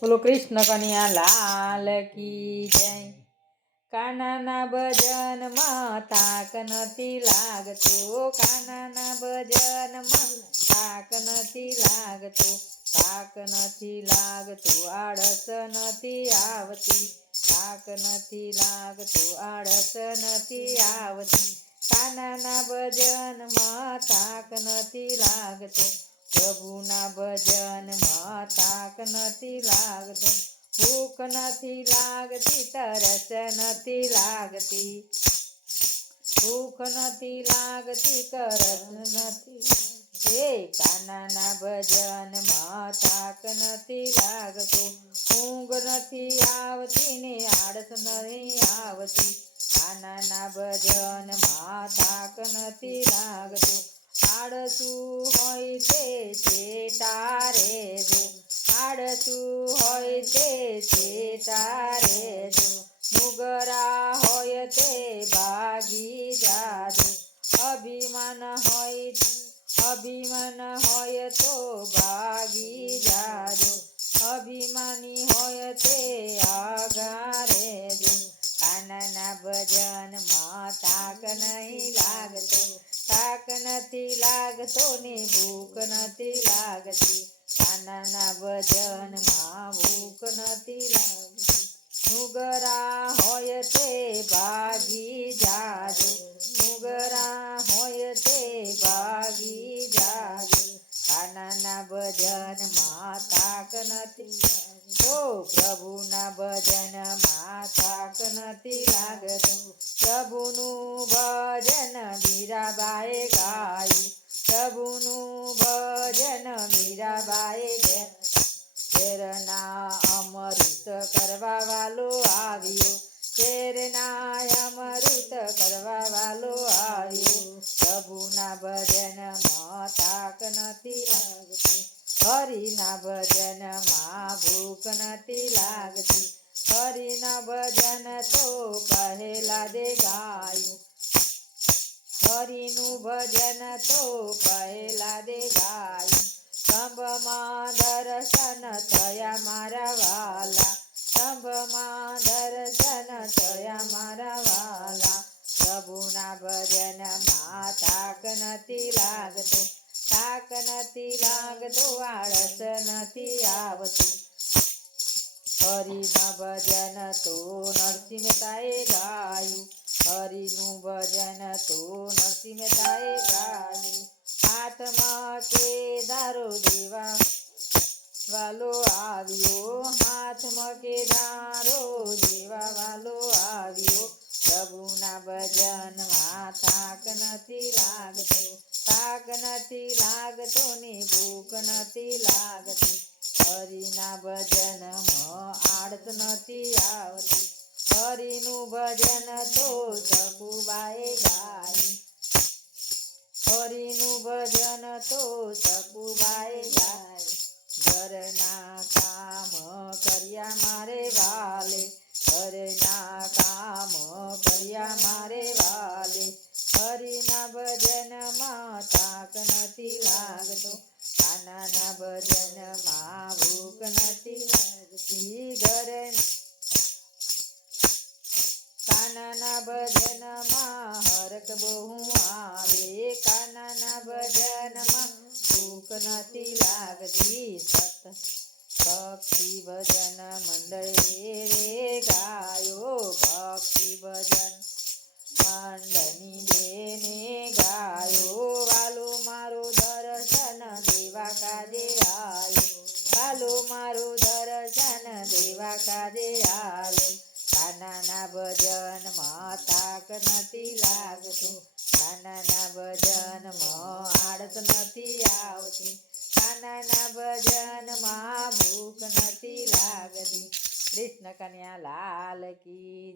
બોલો કૃષ્ણ કન્યા, લાલ કી જય. કાનાના ભજનમાં તાક નથી લાગતો, કાનાના ભજનમાં તાક નથી લાગતો, તાક નથી લાગતો, આળસ નથી આવતી, તાક નથી લાગતો, આળસ નથી આવતી. કાનાના ભજનમાં તાક નથી લાગતો પ્રભુના ભજનમાં તાક નથી લાગતો, ભૂખ નથી લાગતી, તરસ નથી લાગતી. ભૂખ નથી લાગતી કરસ નથી હે કાનાના ભજનમાં તાક નથી લાગતો, ઊંઘ નથી આવતી ને આળસ નહીં આવતી. કાનાના ભજનમાં તાક નથી લાગતો આળસું હોય તે તારે જો, આળસું હોય તે તારે જો, મુગરા હોય તે ભાગી જાજો. અભિમાન હોય અભિમાન હોય તો ભાગી જાજો. અભિમાની હોય તે આગારે નથી લાગતો ને ભૂખ નથી લાગતી. કાનાના ભજનમાં ભૂખ નથી લાગતી. મુગરા હોય તે ભાગી જાજો. મુગરા હોય તે ભાગી જાજો. કાનાના ભજનમાં તાક નથી તો પ્રભુના ભજનમાં થાક નથી લાગતું. પ્રભુનું ભજન મીરાબાએ ગાયું કરવા વાલો આવ્યો ઘેરના અમૃત કરવા વાલો આવ્યો પ્રભુના ભજનમાં તાક નથી લાગતી હરિના ભજનમાં ભૂખ નથી લાગતી હરિના ભજન તો પહેલા દે ગાયું હરિનું ભજન તો પહેલા દે ગાયું સ્તંભમાં દર્શન થયા મારા વાલા સ્તંભમાં દર્શન થયા મારા વાલા. પ્રભુના ભજનમાં તાક નથી લાગતો. થાક નથી લાગતો, આળસ નથી આવતું. હરિના ભજન તો નરસિંહ મહેતાએ ગાયું. હરિનું ભજન તો નરસિંહ મહેતાએ ગાયું. હાથમાં કેદારો દેવા વાલો આવ્યો. કેદારો જેવા વાલો આવ્યો. પ્રભુના ભજનમાં થાક નથી લાગતો, થાક નથી લાગતો ને ભૂખ નથી લાગતી. હરિના ભજનમાં આડત નથી આવતી. હરિનું ભજન તો સકુબાએ ગાય. હરિનું ભજન તો નથી લાગતી ઘરે. કાનાના ભજનમાં હરક બહુ આવે. કાનાના ભજનમાં ભૂખ નથી લાગતી. સત ભક્તિ ભજન મંડળે કાનાના ભજનમાં તાક નથી લાગતો. ભજન ભજનમાં આળસ નથી આવતી. કાનાના ભજનમાં ભૂખ નથી લાગતી. કૃષ્ણ કન્યા લાલ કી